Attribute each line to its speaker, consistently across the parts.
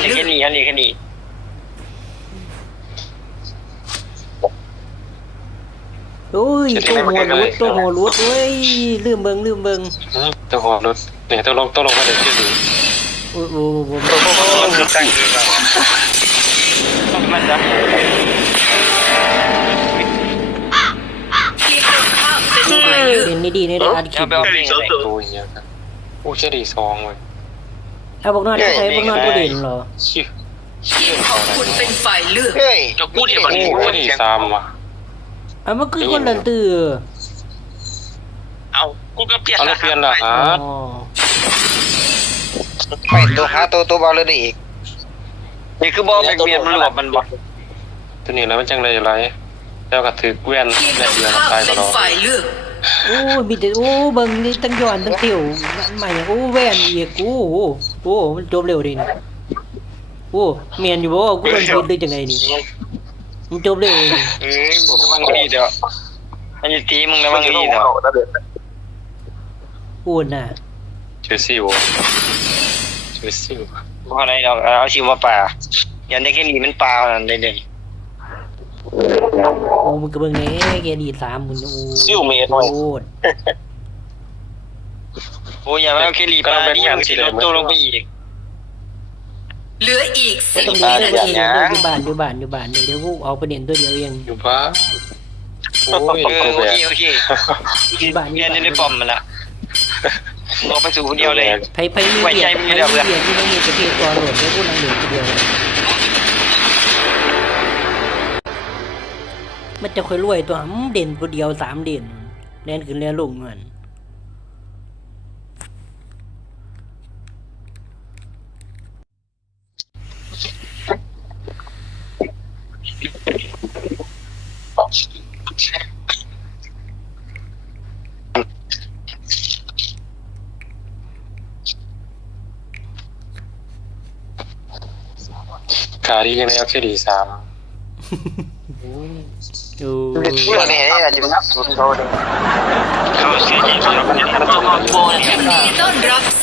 Speaker 1: หนึ่ง
Speaker 2: เลื
Speaker 1: แค่
Speaker 2: อก
Speaker 1: นี้แค่นี้แค่นี้
Speaker 3: โอ้ยตัวหัวรุดตัวหัวรุดเว้ยลืมเบิงลืมเบิง
Speaker 4: อืมตัวหัวรถเนี่ยต้องลงต้องลงมาเดี๋ยวชื่อดู
Speaker 3: โอ้โหผม
Speaker 1: มันคือตั้งคือแบบมันจะ
Speaker 2: ทีมตรงข้ามเป็นฝ่ายเลือก
Speaker 3: เรียนนี่ดีในด้านคิด
Speaker 4: ตัวอย่างเงี้ยครับโอ้เชี่ยดีซองเว้ย
Speaker 3: เอาบอกนอนใช้บอกนอนผู้เด่นเหรอ
Speaker 4: ชิว
Speaker 2: ทีมของคุณเป็นฝ่ายเลือก
Speaker 1: เฮ้ยจะกูเดี๋ยวมัน
Speaker 4: โอ้
Speaker 1: กู
Speaker 4: เชี่ยดีซามว่ะ
Speaker 3: อะมันคือคนละตื้อ
Speaker 1: เอากูก็เปลี่ยน
Speaker 4: เอาแล้วเปลี่ยนละฮะ
Speaker 3: อ๋อ
Speaker 5: ไปตัวหาตัวตัวเบาเลยได้อีก
Speaker 1: นี่คือบอลแบกเบียนมันหลบมันบอก
Speaker 4: ตัวนี้แล้วมันจังไรอะไรแล้วก็ถือแว่น
Speaker 2: ทีม
Speaker 4: แล้
Speaker 2: ต
Speaker 4: ว
Speaker 2: รง
Speaker 4: เดือน
Speaker 2: ข้าม
Speaker 4: ตายก็
Speaker 2: เป็น
Speaker 4: รอ
Speaker 2: ฝ่ายเลือก
Speaker 3: โอ้มีแต่โอ้เบิงนี่ตั้งย้อนตั้งเที่ยวใหม่โอ้แว่นอีกโอ้ โหโอ้มันจบเร็วดีนี่โอ้เมียนอยู่บ่กูโดนผิดเลยจังไงนี่มันจบเร็วนี่
Speaker 1: เอ้ยผมระวังดีเดี๋ยวมันจะตีมึงระวังดีเดี๋ยว
Speaker 3: พูดน่ะ
Speaker 4: เชอซิวเชอซิว
Speaker 1: เพราะอะไรเราเอาชิมว่าป่ายันได้แค่นี้มันปลาอะไรเด่น
Speaker 3: โอ้มันก็เบิ่งแหน่แกดีสามหมันโอ้
Speaker 1: ซิ่วเมตรหน่อย
Speaker 3: โคตร
Speaker 1: โอ้ยอย่ามาเอาแค่รีปลานี่มึงสิลดตัวลงไปอีก
Speaker 2: เหลืออีก
Speaker 3: ต้
Speaker 2: สี่
Speaker 3: องมีเรื่อง
Speaker 1: อ
Speaker 3: เอย่าง
Speaker 1: ย่าง
Speaker 3: อยู่บ้านอยู่บ้านอยู่บ้านเดี๋ยวเดี๋ยวกูเอาประเด็นตัวเดียวเอง
Speaker 4: อยู่บ้านโอ้ย
Speaker 1: เออ
Speaker 4: ตัว
Speaker 1: โอ
Speaker 4: แบ
Speaker 1: เค
Speaker 4: บ
Speaker 1: โอเค
Speaker 3: อยู่บ้านอยู่
Speaker 1: เรียน
Speaker 3: บ้าน
Speaker 1: ในปอมมันละลงไปสู่คนเดียวเลย
Speaker 3: ไผไผมี
Speaker 1: ไว้
Speaker 3: เบี
Speaker 1: ใจ
Speaker 3: ยด
Speaker 1: มึง
Speaker 3: ไผ
Speaker 1: อยู่แล้ว
Speaker 3: มีเบียดที่ต้องมีประเทศก่อนโหลดแล้วกูนั่งเหลือคนเดียวเลยมันจะค่อยรวยตัวอืมเด่นคนเดียวสามเด่นแน่นขึ้นแล้วลงเงิน
Speaker 4: ขาดียังไงเอาแค่ดีสาม
Speaker 3: ดู
Speaker 5: เรื่องนี้ อาจจะเป็นสุดโทษ
Speaker 1: เขาเสียใจจนเราเนี่ยเราต้องมาโบน
Speaker 2: ยินดีต้อนรับ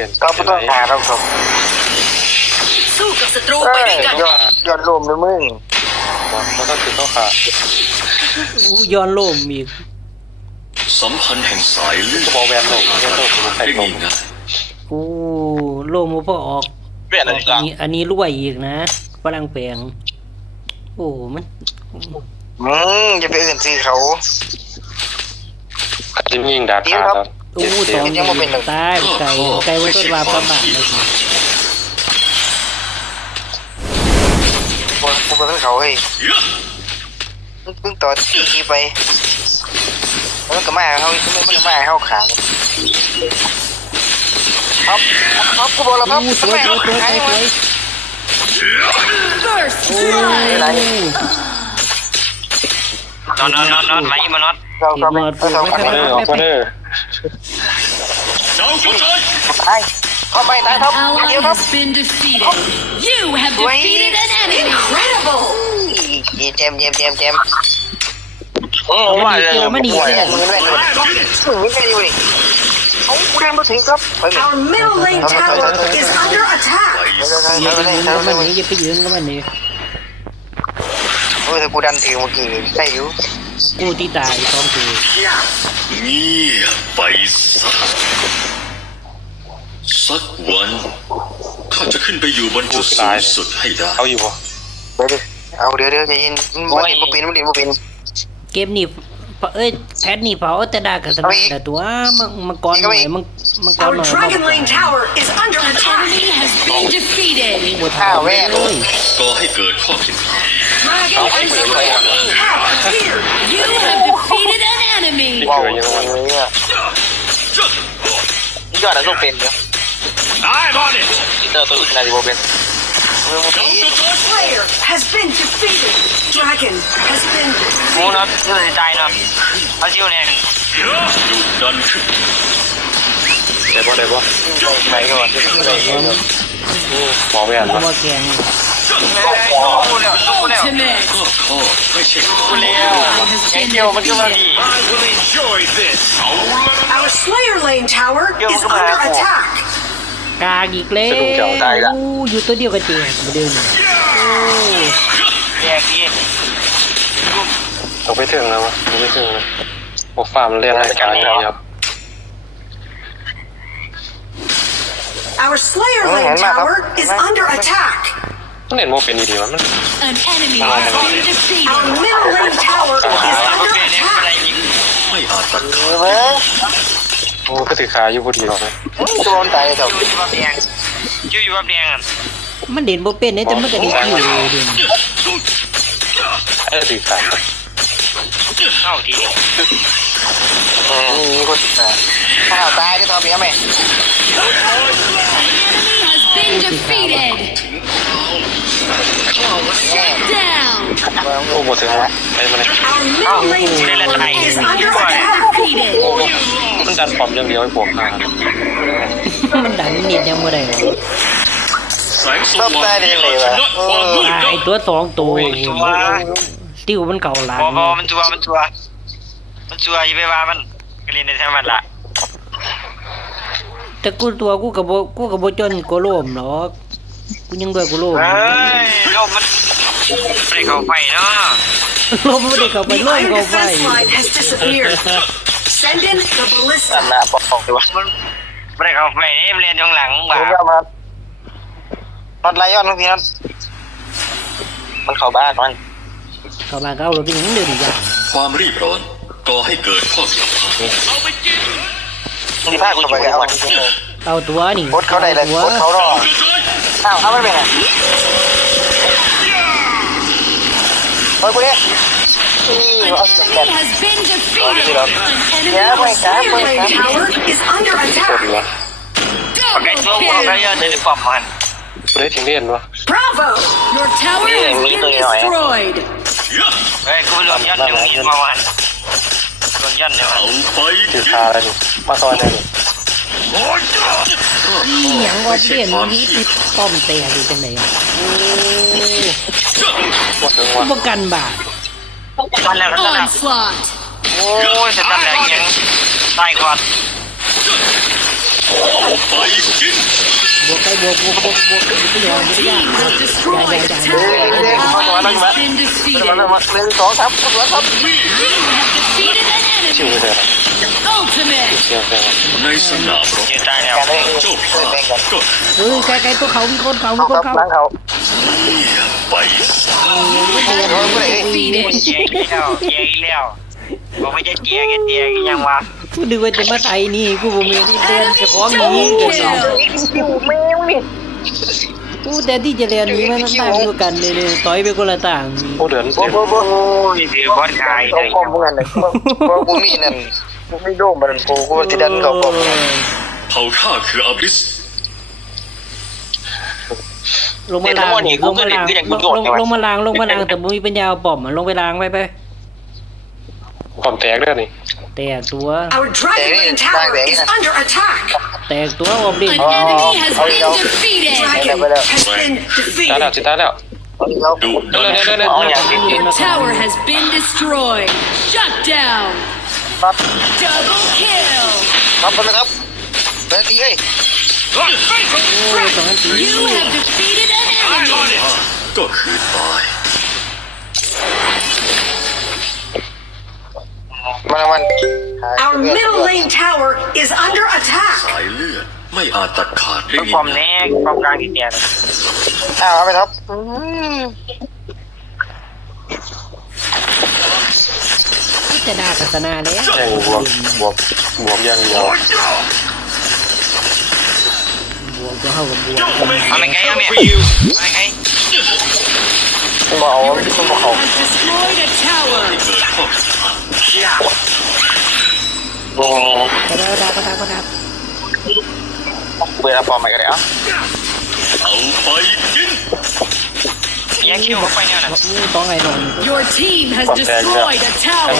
Speaker 4: เด่น
Speaker 5: ก็ไม่ต้องหาเราครับ
Speaker 2: สู้กับศัตรู
Speaker 5: เอ้
Speaker 2: ไป
Speaker 5: ย
Speaker 2: ด้วยกัน
Speaker 5: ยอดยอดรวมเลยมึง
Speaker 4: แล้วก็คือเข้าขา
Speaker 3: อู้ย้อนโลมอีก
Speaker 6: สัมพันธ์แห่งสายเลือด
Speaker 4: ก็บอกแวนลงไม่ต้องใส่
Speaker 6: ได้
Speaker 4: ล
Speaker 6: ง่
Speaker 4: งา
Speaker 6: ย
Speaker 3: โอ้โลมบ่พอออก
Speaker 1: เปลี่ยน
Speaker 3: อ
Speaker 1: อะไร
Speaker 3: อก
Speaker 1: กั
Speaker 3: อั
Speaker 1: น
Speaker 3: นนี้อันนี้รวยอีกนะฝรั่งแปลงโอ้มัน
Speaker 5: อืมจะไปอื่นสิเขา
Speaker 4: จะยิงดาดขาแล้ว
Speaker 3: โอ้สอง
Speaker 5: ยังบ่เป็นหนึ่ง
Speaker 3: ตายไก่ไก่ว่าต้นว่าประมาทเลยสิ
Speaker 5: คนกูเป็นเขาเฮ้ยมึงต่อทีไปแล้วก็มาเขาไม่ไม่มาเขาขาครับครับกูบอกแล้วครับ
Speaker 3: โอ้สวยสวยสวยสวยสวย
Speaker 2: First
Speaker 3: โอ้
Speaker 1: นอนนอนนอนนอนไหมมานอน
Speaker 5: เราครับเรา
Speaker 4: ออกมาเด้อออกมาเด้อ
Speaker 6: ๆเจ้าจุดใจ
Speaker 5: ตายเข้าไปตายครับ
Speaker 7: ally
Speaker 5: เดียวครับ
Speaker 7: has been defeated. You have defeated an enemy.
Speaker 2: incredible
Speaker 5: เจมเจมเจมเจม
Speaker 1: โอ้ว่าเลย
Speaker 3: เราไม่หนี
Speaker 5: ป่วย
Speaker 3: กัน
Speaker 5: มือแม่มือแม่อยู่นี่เขาเดินมาถึงครับเฮ้ย
Speaker 2: Our middle lane tower is under attack
Speaker 3: อย่าไปยืนกับมันนี่อย่าไปยืนกับมันนี่
Speaker 5: เออแต่กูดันถึงเมื่อกี้ใช่อยู่
Speaker 3: กูที่ตายสองตัว
Speaker 6: เงียบไปซะสักวัน ข้าจะขึ้นไปอยู่บนจุดสูงสุดให้ได้
Speaker 4: เขาอยู่บ่
Speaker 5: เดี๋ยวเอาเดี๋ยวเดี๋ยวจะยินมันเห็นมันเป็นมันเห็นมันเป็น
Speaker 3: เกมนี้เอ้ยแพทนี่เผาแต่ด่ากันสนั่นแต่ตัวมังมังกรหน่อยมังมังกร
Speaker 2: Our
Speaker 3: หน่อย
Speaker 2: dragon lane tower is under
Speaker 7: An
Speaker 2: attack
Speaker 7: enemy has been defeated.
Speaker 3: บัวเท้าเลย
Speaker 6: ก่อให้เกิดข้อผิดพลาด
Speaker 2: Dragon is have appeared
Speaker 7: You have defeated an enemy.
Speaker 5: ว้าวเลยอะยอดอะไรต้องเป็นเนาะ
Speaker 6: ได้มาดิ
Speaker 5: เจอตัวอื่นอะไรบ่เป็นมันเป็น
Speaker 2: Slayer has been defeated Dragon has been
Speaker 1: มูนอนชื่อใจนอนเอาชิวเนี่ย
Speaker 6: ดุดัน
Speaker 7: Ultimate.
Speaker 6: ก็ข้อไม่ใช่ข้อ
Speaker 1: กูแล้วไอ้เดียวมันก็มาดี
Speaker 6: I will enjoy this เอาละนะ
Speaker 2: Our Slayer Lane tower
Speaker 1: Yo,
Speaker 2: is
Speaker 1: come on,
Speaker 2: under
Speaker 1: Apple.
Speaker 2: attack.
Speaker 3: กากอีกแล้ว
Speaker 4: สะดุ้งเจ้าตายละ
Speaker 3: อู้อยู่ตัวเดียวกับเจงเหมือนเดิมโอ้
Speaker 1: แยกดี
Speaker 4: ต้องไปถึงแล้ววะต้องไปถึงแล้วโอ้ฟาร์มเรียนรายการครับ
Speaker 2: Our Slayer
Speaker 5: Oh,
Speaker 2: Lane
Speaker 5: yeah, map up.
Speaker 2: tower is
Speaker 5: Map.
Speaker 2: under attack.
Speaker 4: มันเห็นโมเป็นดีๆวะมัน
Speaker 7: An enemy has been
Speaker 2: Our
Speaker 7: defeated.
Speaker 2: middle lane tower is
Speaker 1: แล้วก็
Speaker 2: under
Speaker 1: เป็นอะไร
Speaker 2: attack.
Speaker 1: ยิง
Speaker 6: ไม่อาจตัดขาด
Speaker 5: เว้ย
Speaker 4: โอ้ก็ถือขาอยู่พอดีหรอกนะ
Speaker 5: โดนตายเถอะ
Speaker 1: อยู่อยู่แบบแดงอยู่อยู่แบบแดงอะ
Speaker 3: มันเด่นบ่เป็นเนี่ยแต่มันก็ดีอยู่เด่น
Speaker 4: ไอ้ถือขา
Speaker 1: เข้าที
Speaker 5: อืมมีคนตายข้าวตายที่ทอเปียไหม
Speaker 7: Enemy has been defeated. Shut down.
Speaker 4: โอ้หมดถึงแล้วไอ้มันเนี่ย
Speaker 2: Our middle lane
Speaker 1: Lên
Speaker 2: tower
Speaker 1: này.
Speaker 2: is under attack.
Speaker 7: Defeated.
Speaker 4: มันดันความอย่างเดียวให้บวกห้า
Speaker 3: มันดันนิดยังบ่ได้หรอก
Speaker 6: แสงสว่างที่เอาชนะความมืด
Speaker 3: อ่า
Speaker 6: ได้
Speaker 3: ไอตัวสองตัว
Speaker 1: ตัว
Speaker 3: ติ้วมันเก่าหลัง
Speaker 1: บอบอมันตัวมันตัวมันตัวอย่าไปว่ามันกรีนในแท้มันละ
Speaker 3: แต่กูตัวกูกับบ่กูกับบ่จนกูโลมหรอก กูยังด้วยกูโลม
Speaker 1: เฮ้ยโลกมันไม่ได้เข้าไปเนาะ
Speaker 3: โลมบ่ได้เข้าไป
Speaker 2: The
Speaker 3: โลม
Speaker 2: iron
Speaker 3: เข้าไป
Speaker 2: defense line has disappeared. Send in the
Speaker 5: นั่น
Speaker 2: ballista.
Speaker 5: น่ะบอกเลยว่า
Speaker 1: มันไม่ได้เข้าไปนี่มันเรียนอยู่ข้างหลังบ่า
Speaker 5: ผมจะมาน็อตไลออนพี่น็อตมันเข้าบ้านมัน
Speaker 3: เข้ามาก็เอารถไปยังเดินอีกอย่าง
Speaker 6: ความรีบร้อนก่อให้เกิดข้อเสียหายเอาไปกิน
Speaker 5: ที่ภาคเข้าไปก็เอา
Speaker 3: เอาตัวนี่
Speaker 5: โคตรเขาได้เลย
Speaker 3: ตัว
Speaker 5: โคตรเขารอ
Speaker 6: เดื อดร้อน
Speaker 5: อ้าวเอาไม่เป็นไงเฮ้ยกูเนี่ยนี่เอาเสร็จ
Speaker 7: Enemy has been defeated. An enemy
Speaker 5: Yeah,
Speaker 7: has
Speaker 5: wait,
Speaker 7: slain
Speaker 2: Slayer Lane
Speaker 7: the
Speaker 2: tower is under
Speaker 4: ปวด
Speaker 2: attack.
Speaker 4: ดีวะ
Speaker 1: ไอ้ตัว
Speaker 7: Double
Speaker 1: กูก็
Speaker 7: kill.
Speaker 1: เยอะเดินปอมมัน
Speaker 4: กูได้ถึงเรียนวะ
Speaker 2: Bravo.
Speaker 7: Your tower has been destroyed.
Speaker 1: เฮ้ยกูรวมยันอยู่ยินมาวันรวมยันเดี๋ยว
Speaker 6: เอาไป
Speaker 4: ถื
Speaker 6: กิ
Speaker 4: อนขาอะไรนี่มาซอยได้ นี่
Speaker 6: โอ้ย
Speaker 3: อีหยังว่าเปลี่ยนวันนี้ติดป้อมเตะอยู่จังไหนอะโอ้
Speaker 4: หมดถึง
Speaker 3: กู
Speaker 4: วะ
Speaker 3: ประกันบาท
Speaker 1: ตันแล้วตันแล้ว
Speaker 7: Onslaught.
Speaker 1: โอ้ยจะตันแล้วยังตายก่อน
Speaker 6: ไปกิน
Speaker 3: บวกไปบวกบวกบวกบวกไม่ยอมไม่ได้
Speaker 7: Team has
Speaker 3: อย่า
Speaker 7: destroyed
Speaker 3: อย่า
Speaker 7: a
Speaker 3: อย่า
Speaker 7: tower. An ally has been
Speaker 5: มา
Speaker 7: defeated.
Speaker 5: มามาเล่นสองครับสวนครับ
Speaker 7: You have defeated an
Speaker 4: ชิว
Speaker 7: enemy.
Speaker 4: เลย
Speaker 6: ในสนามรบ
Speaker 1: ยืนตายแล้ว
Speaker 5: การเล่น
Speaker 6: เจ้าพลาด
Speaker 5: เล่นกัน
Speaker 6: ก็
Speaker 3: เฮ้ยไกลไกลตัวเขามีคนเขามี
Speaker 5: เอา
Speaker 3: คน
Speaker 5: ครับ
Speaker 3: เขา
Speaker 5: ล้างเขา
Speaker 6: ไปซะ
Speaker 5: โอ้ยกูเลย
Speaker 7: Defeated.
Speaker 1: เจียอีแล้วเจียอีแล้วบอกว่าจะเจียกันเจียกันยังวะ
Speaker 3: กูนึกว่าจะมาไทยนี่กูบ่มีที่เรียนจะของหนี้
Speaker 7: Double
Speaker 3: เกิด
Speaker 7: kill.
Speaker 3: กูแต่ที่จะเรียนนี้มันต่างอยู่กันเลยเลยต่อยไปคนละต่าง
Speaker 4: โอ้เดือน
Speaker 5: โอ้โหโอ้โห
Speaker 1: นี่คือบอสกาย
Speaker 5: เขา
Speaker 1: เลย
Speaker 5: คอมมึงอันไหนกูกูมีนั่นกู ไม่โดมมันกูกูที่ดันเขาคอม
Speaker 6: เผ่าข้าคืออาบริส
Speaker 3: ลงมาล้างลงมาล้างลงมาล้างลงมาล้างแต่บ่มีปัญญาเอาป้อมอะลงไปล้างไปไป
Speaker 4: ความแตกด้วยนี่
Speaker 3: แตกตัว
Speaker 2: Our Dragon Lane tower is under attack.
Speaker 3: แตกตัวออกดิ
Speaker 7: An enemy has been defeated.
Speaker 2: Dragon has been
Speaker 4: ตายแล้ว
Speaker 2: defeated.
Speaker 4: จิตายแล้ว
Speaker 5: เรา
Speaker 6: ดุ
Speaker 4: เดิ
Speaker 6: ดั
Speaker 4: น
Speaker 6: น
Speaker 4: เดินเดิน
Speaker 1: เอาอย่างนี้
Speaker 7: Your tower has been destroyed. Shut down.
Speaker 5: ครับ
Speaker 7: Double kill.
Speaker 5: ครับไปครับเดินดีเฮ้ย
Speaker 3: โอ้ยสองอันตี
Speaker 7: You have defeated an enemy.
Speaker 6: ก็คือตาย
Speaker 5: มันมัน
Speaker 2: Our middle lane tower is under attack.
Speaker 6: สายเลือดไม่อาจตัดขาดได้
Speaker 1: ต้องความแน่ความกลางที่เตียน
Speaker 5: อ้าวเอาไปครับ
Speaker 3: จะด่าศาสนาแล้ว
Speaker 4: แข่งบวกบวกบวกอย่างเดียว
Speaker 3: บวกก็เข้ากับบวก
Speaker 1: เอาไม่ไงเอาไม่ไม่ไง
Speaker 5: บอกเอาที่คุณบอกเขา
Speaker 7: Has destroyed a tower.
Speaker 6: เกิดข้อผิดพลาด
Speaker 3: กระดาษกระดาษกระดาษ
Speaker 5: เวลาปอมไปกันเลยอะ
Speaker 6: เอาไปกิน
Speaker 7: Your team has destroyed a tower.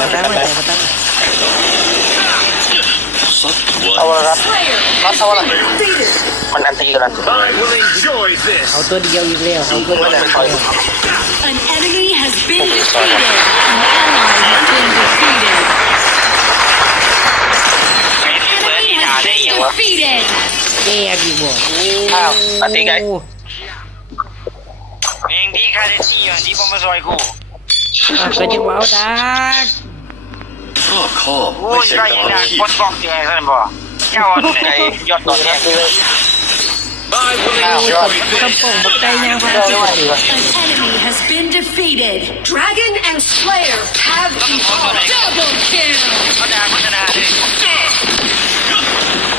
Speaker 3: Mình anti rồi. Hậu tôi
Speaker 7: An enemy has been defeated. An ally has been defeated.
Speaker 1: An enemy has been
Speaker 7: defeated.
Speaker 3: Yeah,
Speaker 1: you. How? Anti guy. ค่าได้ที่อะที่ผมมาซอยกู
Speaker 3: อะก็จะว้าวดัก
Speaker 6: รอบคอบ
Speaker 1: โอ้
Speaker 6: ไม่
Speaker 1: ย
Speaker 6: ใช่
Speaker 1: ไร
Speaker 6: การ
Speaker 1: ยัง
Speaker 6: คิด
Speaker 1: คนบอกเจอท่านบอกเจ้าอันไหนยอดตอนแรก
Speaker 5: อ้าวยอด
Speaker 3: กำปองบักไก่ย่างพา
Speaker 5: ยอด
Speaker 3: สิ
Speaker 5: ยอดดีวะ
Speaker 7: An enemy has been defeated.
Speaker 2: Dragon and Slayer have evolved.
Speaker 7: Double kill.
Speaker 1: เขาด่าพัฒนาเลย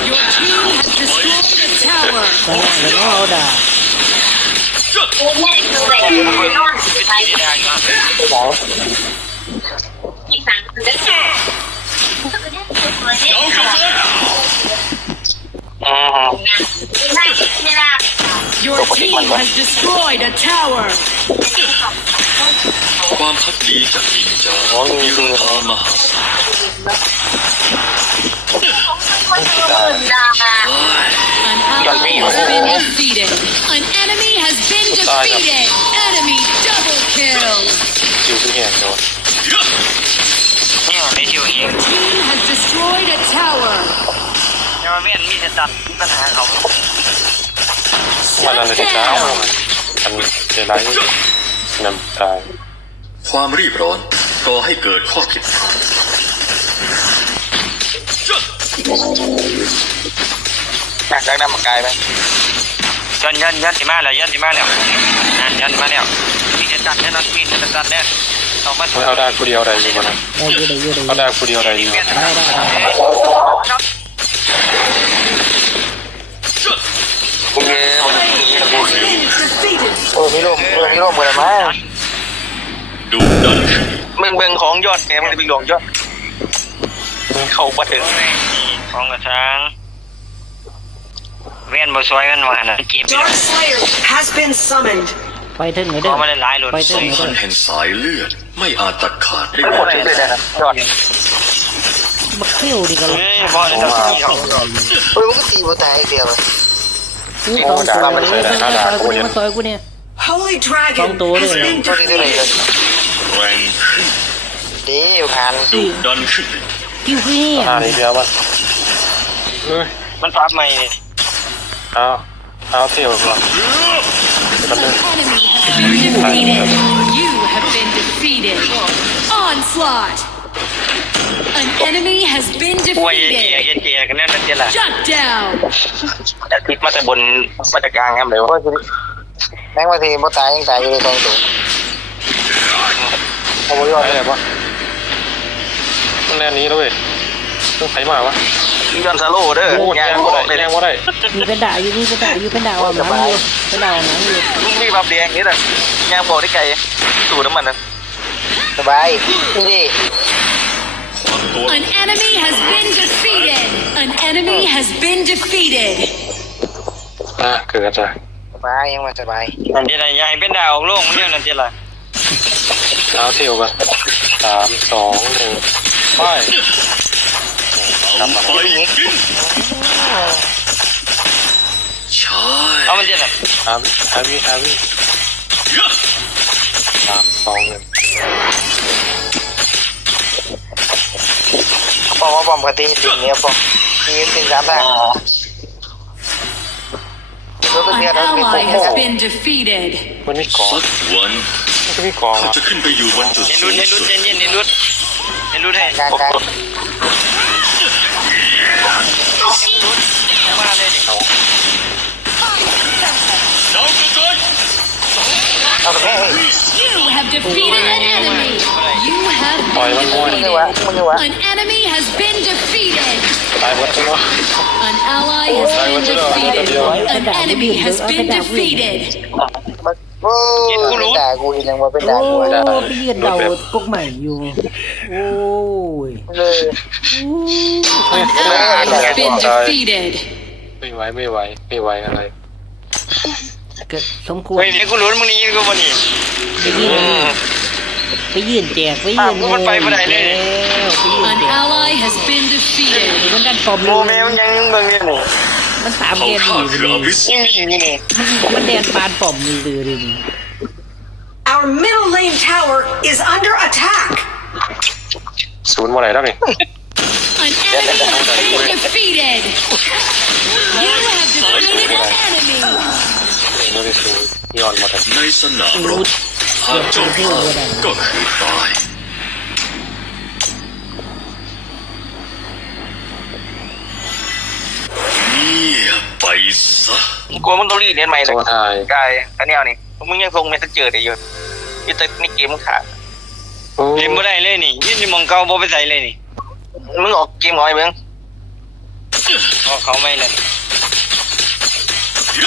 Speaker 7: Your team has destroyed a tower.
Speaker 3: ตอนแรกเลยเนาะเอาดา
Speaker 1: ที่ด่าอยู่
Speaker 5: อืม
Speaker 7: Your team has destroyed a tower.
Speaker 6: ความพักดีจากนินจามีราคามหาศาล
Speaker 7: An ally has been defeated. An enemy has been defeated. Enemy double kill.
Speaker 4: อยู่ที่แห่งเดียว
Speaker 1: นี่มันไม่ชิวเอง
Speaker 7: Team has destroyed a tower.
Speaker 1: แต่ว่าเวียนมีสตันปัญหาเขา
Speaker 4: มันอะไรที่เช้ามันเจไรนำตาย
Speaker 6: ความรีบร้อนก่อให้เกิดข้อผิดพลาด
Speaker 5: หนักจากน้ำมันกายไหม
Speaker 1: ยันยันยันสิมาแล้วยันสิมาแล้วยันยันมาแล้วมีสตันแน่นอนมีสตันแน่เอามา
Speaker 4: ไม่เอาได้ผู้เดียวอะไรอยู่มัน
Speaker 3: ได้เยอะได้เยอะได้เย
Speaker 4: เอา
Speaker 3: อะ
Speaker 4: ได้ผู้เดียวอะไรอยู่
Speaker 1: เวียน
Speaker 3: ได้ได้ได้
Speaker 5: กูเงี้ยมันมีตะกู
Speaker 2: Defeated.
Speaker 5: โอ้ยมีร่มเออมีร่มเหมือนมั้ง
Speaker 6: ดุดันขึ้น
Speaker 5: เมืองเมืองของยอดแกมันเป็นหลวงยอดเข้ามาถึง
Speaker 1: ของกระชัง เวียนบ่ซอยกันว่าน่ะเก็บ
Speaker 2: Dark Slayer has been summoned.
Speaker 3: ไปถึงไหน
Speaker 1: ก็
Speaker 3: เด้อ
Speaker 1: ไม่ได้หลายหลุด
Speaker 3: ไปถึงไหน
Speaker 6: พั
Speaker 3: เด้
Speaker 6: น
Speaker 3: อ
Speaker 6: แห่งสายเลือด ไม่อาจตัดขาดได้
Speaker 5: หมดเลยนะยอด
Speaker 3: บักเขี้ยวดิกัน
Speaker 1: เฮ้ยบ่ได้ต้องมีเขา
Speaker 5: เฮ้ยมันก็ตีบตายเดียวเลย
Speaker 3: กูสองตัวเลยมาซอยกูเนี่ย
Speaker 2: Holy Dragon
Speaker 3: Con tố
Speaker 2: has
Speaker 3: đây.
Speaker 2: been
Speaker 5: ตัวนี้ตัวไหนเลย
Speaker 2: defeated.
Speaker 6: แรงขึ้น
Speaker 5: ดีอยู่พัน
Speaker 6: ดุดันขึ้น
Speaker 3: กิ้วขี้
Speaker 4: หานี้เดียวมันเฮ้ย
Speaker 1: มันปรับใหม่นี่
Speaker 4: เอาเอาเที่ยวก่อนมันนึง
Speaker 7: Enemy has been defeated. You have been defeated. Onslaught. An enemy has been
Speaker 1: ป่วยเจีย
Speaker 7: defeated.
Speaker 1: เจียกันนั่นนั่นเจียละ
Speaker 7: Shut down.
Speaker 5: แต่ติดมาแต่บนมาแต่กลางครับเดี๋ยวแม่งมาทีบ่ตายยังตายอยู่ในกองตัวเอาไว้ยอด
Speaker 4: ไปไหนวะมันแนวนี้แล้วเว้ยต้องใครมาวะ
Speaker 5: ยอนซาโลเด้อ
Speaker 4: โอ้ย
Speaker 5: ยา
Speaker 4: แย่
Speaker 5: ง
Speaker 4: ง
Speaker 5: บ่
Speaker 4: ว่า
Speaker 5: ได้
Speaker 4: ได้แย่งว่าได้
Speaker 3: มีเป็นด่าอยู่มีเป็นด่าอยู่เป็นด่าว่าหนังอยู่เป็นด่าหนังอยู่
Speaker 5: ลูกมีบับแดงนี่น่ะยางบ่ได้ไกลสู่น้ำมันน่ะสบายนี่
Speaker 6: ความตัว
Speaker 7: An enemy has been defeated. An enemy has been defeated.
Speaker 4: อะเกิดจ้ะ
Speaker 5: สบายยังมาสบาย
Speaker 1: นั่นเจียละยายเป็นดาวโลกมันเนี่ยนั่นเจียละ
Speaker 4: เอาเที่ยวกันสามสองหนึ่งไป
Speaker 6: เอาไฟกินใช่
Speaker 1: เอามันเจียละ
Speaker 4: สามฮาวิฮาวิสามสองหนึ่ง
Speaker 5: ป้อมป้อมปกติจริงเนี่ยป้อมทีมเป็นสามทางรถ
Speaker 7: An
Speaker 5: เทียนรถเป็น
Speaker 7: ally
Speaker 5: โค้ง
Speaker 7: has been defeated.
Speaker 4: มันมีกอง
Speaker 6: สักวัน
Speaker 4: มันก็มีกอง
Speaker 6: เขา
Speaker 4: อะ
Speaker 6: จะขึ้นไปอยู่บนจุด
Speaker 1: เห็น
Speaker 6: สู
Speaker 1: รุ่น
Speaker 6: ง
Speaker 1: เห็นรุ่
Speaker 6: สุ
Speaker 1: น
Speaker 6: ด
Speaker 1: เย็นเย็นเห็นรุ่นเห็นรุ่นให้
Speaker 5: กลางกลาง
Speaker 7: You have defeated an enemy. You have been defeated. An enemy has been defeated. An ally has been defeated. An enemy has been defeated.
Speaker 5: โอ้เป็นด่ากูยังว่าเป็น
Speaker 3: โอ้
Speaker 5: ด่ากู
Speaker 3: ไปยืนเดากกใหม่อยู่ โอ้ย
Speaker 5: เลย
Speaker 7: An ally has been defeated.
Speaker 4: ไม่ไหวไม่ไหวไม่ไหวอะไร
Speaker 3: เกิดสมควร
Speaker 1: เฮ้ยเดี๋ยวกูลุ้นมึงนี่กูบ่นี่
Speaker 3: ไปยืนไปยืนแจกไปยืน
Speaker 1: มันไปบ่ได้เลย
Speaker 3: แล้วแล้วไปยืน
Speaker 7: An
Speaker 3: เดียว
Speaker 7: ally has been defeated.
Speaker 3: มันดันปลอม
Speaker 5: โม
Speaker 3: เลย
Speaker 5: เมมันยังเบิ่งอยู่นี่
Speaker 3: มันตาม
Speaker 6: เขา
Speaker 3: เกมอ
Speaker 6: ข้า
Speaker 3: ยู่
Speaker 6: คือ
Speaker 3: นี่
Speaker 6: อภิสิท
Speaker 5: ยัง
Speaker 6: ธิ์
Speaker 5: ยิงอยู่นี่
Speaker 3: มันมันแดนปานปลอมมือเลยดินี่
Speaker 2: Our middle lane tower is under attack.
Speaker 4: ศูนย์มาไหนแล้วนี่
Speaker 7: An enemy has been defeated. You have defeated an enemy.
Speaker 4: โนริสูยอนมาแต่
Speaker 6: ในสนามรบหากเจ้าพลาดก็คือตายเงียบ ไปซะ
Speaker 5: กลัวมึงต้องรีดเรียนใหม่เล
Speaker 4: ตั
Speaker 5: ยว
Speaker 4: ไทย
Speaker 5: กายอันนี้เอานี่มึงยังส่งเมสเซจเจอได้อยู่ยี่แต่ในเกมมึงขาด
Speaker 4: โอ้
Speaker 1: เล่นบ่ได้เลยนี่ยืนอยู่หมองเก่าบ่ไปใส่เลยนี่
Speaker 5: มึงออกเกมหน่อยเบิ่ง
Speaker 1: เพราะเขาไม่เล่น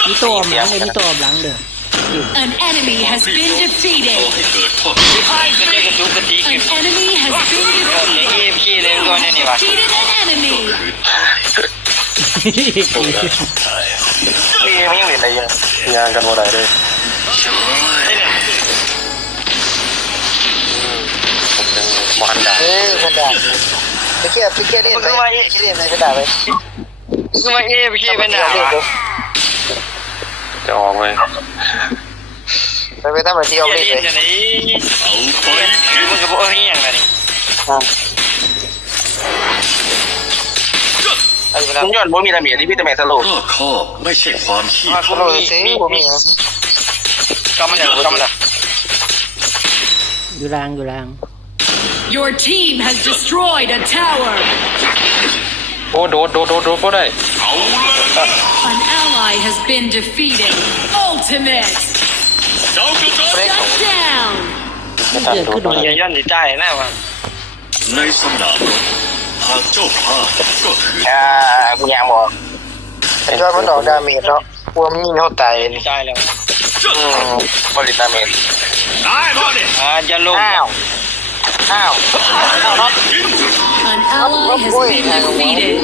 Speaker 3: มีตัวอมหลังเลยมีตัวอมหลังเด้อ
Speaker 7: An enemy has been
Speaker 6: ขอ
Speaker 7: defeated.
Speaker 6: ให้เกิดข้อ
Speaker 1: ก็ได้กระจุกกระติก
Speaker 7: An enemy has been
Speaker 1: ก่อนเลย
Speaker 7: defeated.
Speaker 1: เอฟคีเลยก่อนเนี่ยนี่วะ
Speaker 7: Defeated an enemy.
Speaker 5: นี่มึงยั งเล่นได้อยู่
Speaker 4: ยางกันมาไหนเลยมันด่า
Speaker 5: เออคนด่าไปแค่ไปแค่เล่นไปแค่เล่นไปก็ด่าไป
Speaker 1: คือมาเอฟคีเป็นหนาว
Speaker 4: จะออกเลย
Speaker 5: ไปไปทำอะไรที่อ
Speaker 1: อย่า
Speaker 5: เล่น
Speaker 1: เล
Speaker 5: ย
Speaker 6: เอาไป
Speaker 1: มันก็บ่เฮียงล่ะนี่
Speaker 5: ผมย้อนบ่มีระเบียบที่พี่ตะแม่สโลว์
Speaker 6: รอบคอบไม่ใช่ความขี้
Speaker 5: สโลว์สิบ่มี
Speaker 1: กำมันแล้วกำมันแล้ว
Speaker 3: อยู่รางอยู่ราง
Speaker 7: Your team has destroyed a tower.
Speaker 4: โอ้โดดโดดโดดโดดก็ได้
Speaker 6: เอาเลย
Speaker 7: An ally has been defeated. Ultimate.
Speaker 6: เจ้ากระโดด
Speaker 7: Shut down.
Speaker 4: ไม่ตัดโดดก็
Speaker 1: อย่า
Speaker 4: ได้
Speaker 1: ย้อนสิใต้นะวะ
Speaker 6: ในสนามรบ หากเจ้าพลาดก็คือ
Speaker 5: อ่ากูยังบอกไอ้ยอดมันดอกดาเมจเนาะกลัวมันยิงเขาตายนี่
Speaker 1: ใต้แล้ว
Speaker 5: อืมบริดาเมจ
Speaker 6: ได้มาเนี่ย
Speaker 1: อ่าจะลง
Speaker 5: อ้าวอ้าวอ้าวน็อต
Speaker 7: An ally has been defeated.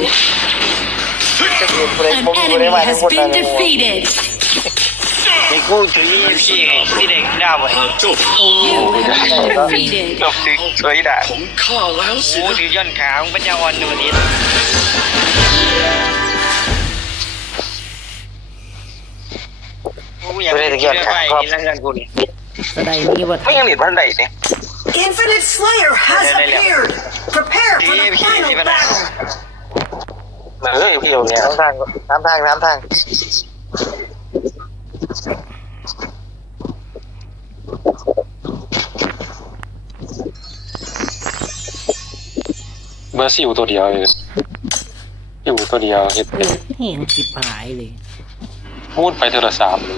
Speaker 5: จะเกิดอะไร
Speaker 7: An
Speaker 5: ผมกูได้
Speaker 7: enemy
Speaker 5: มาทั้ง
Speaker 7: has
Speaker 5: คนเลย
Speaker 7: been defeated.
Speaker 1: ไอ้กู ถือเอฟคีที่เด็กดาวไว้า
Speaker 6: จ้าพลาด
Speaker 7: You have been defeated.
Speaker 5: จบสิสวยด่า
Speaker 6: ของข้าแล้วสิ
Speaker 1: กูถือย้อนขาของพระเจ้าอ่อนดูดิกูอยากไปกินไปกินแล้วกันกูนี่
Speaker 3: ได้นี่ว่า
Speaker 5: ไม่ยังหลีดมันได้เนี่ย
Speaker 2: Infinite Slayer has appeared. Prepare for the final battle.
Speaker 5: เฮ้ยพี่เอาเนี่ยน้ำทางน้ำทางน้ำทาง
Speaker 4: อร์ซี่อยู่ตัวเดียวเลยอยู่ตัวเดียวเห็ด
Speaker 3: เออแห้งสิบหายเลย
Speaker 4: พูดไปโทรศัพท์เลย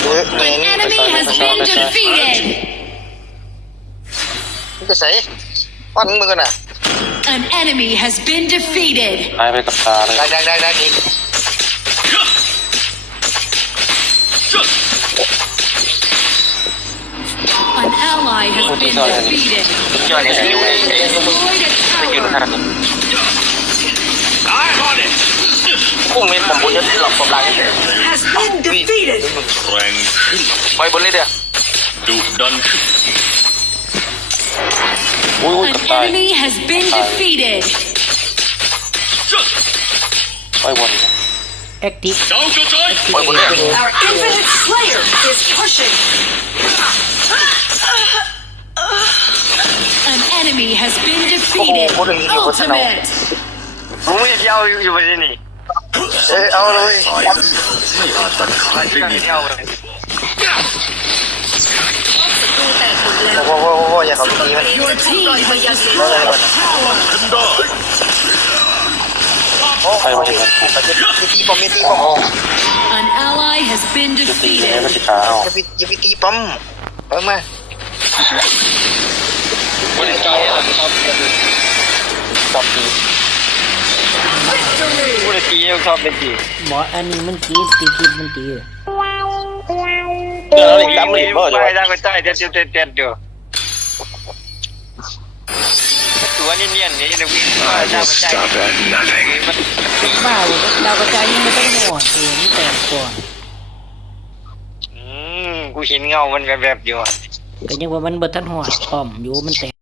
Speaker 5: เฮ้ย
Speaker 7: An enemy has been defeated.
Speaker 5: มันจะใส่วันมือกันน่ะ
Speaker 7: An enemy has been defeated.
Speaker 4: หายไปกับตาเลย
Speaker 5: ได้ได้ได้ได้
Speaker 7: tower.
Speaker 5: ขนาดนี้พุ่งเม็ดผมบุญจะหลอกผมลัง
Speaker 2: Has been defeated.
Speaker 6: แรงขึ้น
Speaker 5: ไปบนเลยเด้อ
Speaker 6: ดุดันขึ้น
Speaker 4: อุ้ยอุ้ย
Speaker 7: An
Speaker 4: กับตาย
Speaker 7: enemy has been defeated.
Speaker 4: ไอ้บน
Speaker 3: แอคทีฟ
Speaker 6: เจ้ากระจาย
Speaker 5: ไปบนเลย
Speaker 2: Our Infinite Slayer is pushing.
Speaker 7: An enemy has been defeated. Ultimate.
Speaker 1: มึงไม่เที่ยวอยู่ประเทศนี้
Speaker 5: เอ้ ยเอาเลย
Speaker 6: สายเลือดไม่อาจตัดขาดได้
Speaker 1: ไม่
Speaker 6: ง่าย
Speaker 1: เที่ยวเลย
Speaker 5: โอ้โหโอ้โหอย่าเขาตีมัน
Speaker 7: Your team has destroyed a tower.
Speaker 6: ขึ้นได้
Speaker 5: โอ้โหมีตีปอมมีตีปอม
Speaker 7: An ally has been
Speaker 4: จะตีไง
Speaker 7: defeated.
Speaker 4: ก็สิขาเอา
Speaker 5: อย่าไปอย่าไปตีปอมเออมา
Speaker 1: บริการชอบ
Speaker 5: ตอบตี
Speaker 1: บริการชอบเป็นจี
Speaker 3: หมออันนี้มันจีตีคลิปมันจี
Speaker 5: เอออีกสามหมื่นบ่
Speaker 1: ไป
Speaker 5: เดี๋ยว
Speaker 1: ได้ก็ใช่เด็ดเด็ดเด็ดอยู่ ตัวนี้เนียนนี่นะวิ่งมาได้ก็ใช่มัน
Speaker 3: บ้าเลยดาวกระจายยังไม่ต้องหมดเองนี่แต่ก่อน
Speaker 1: อืมกูเห็นเงามันแบบแบบอยู่
Speaker 3: ก็ยังว่ามันเบิดทันหอดพร้อมอยู่มันแตก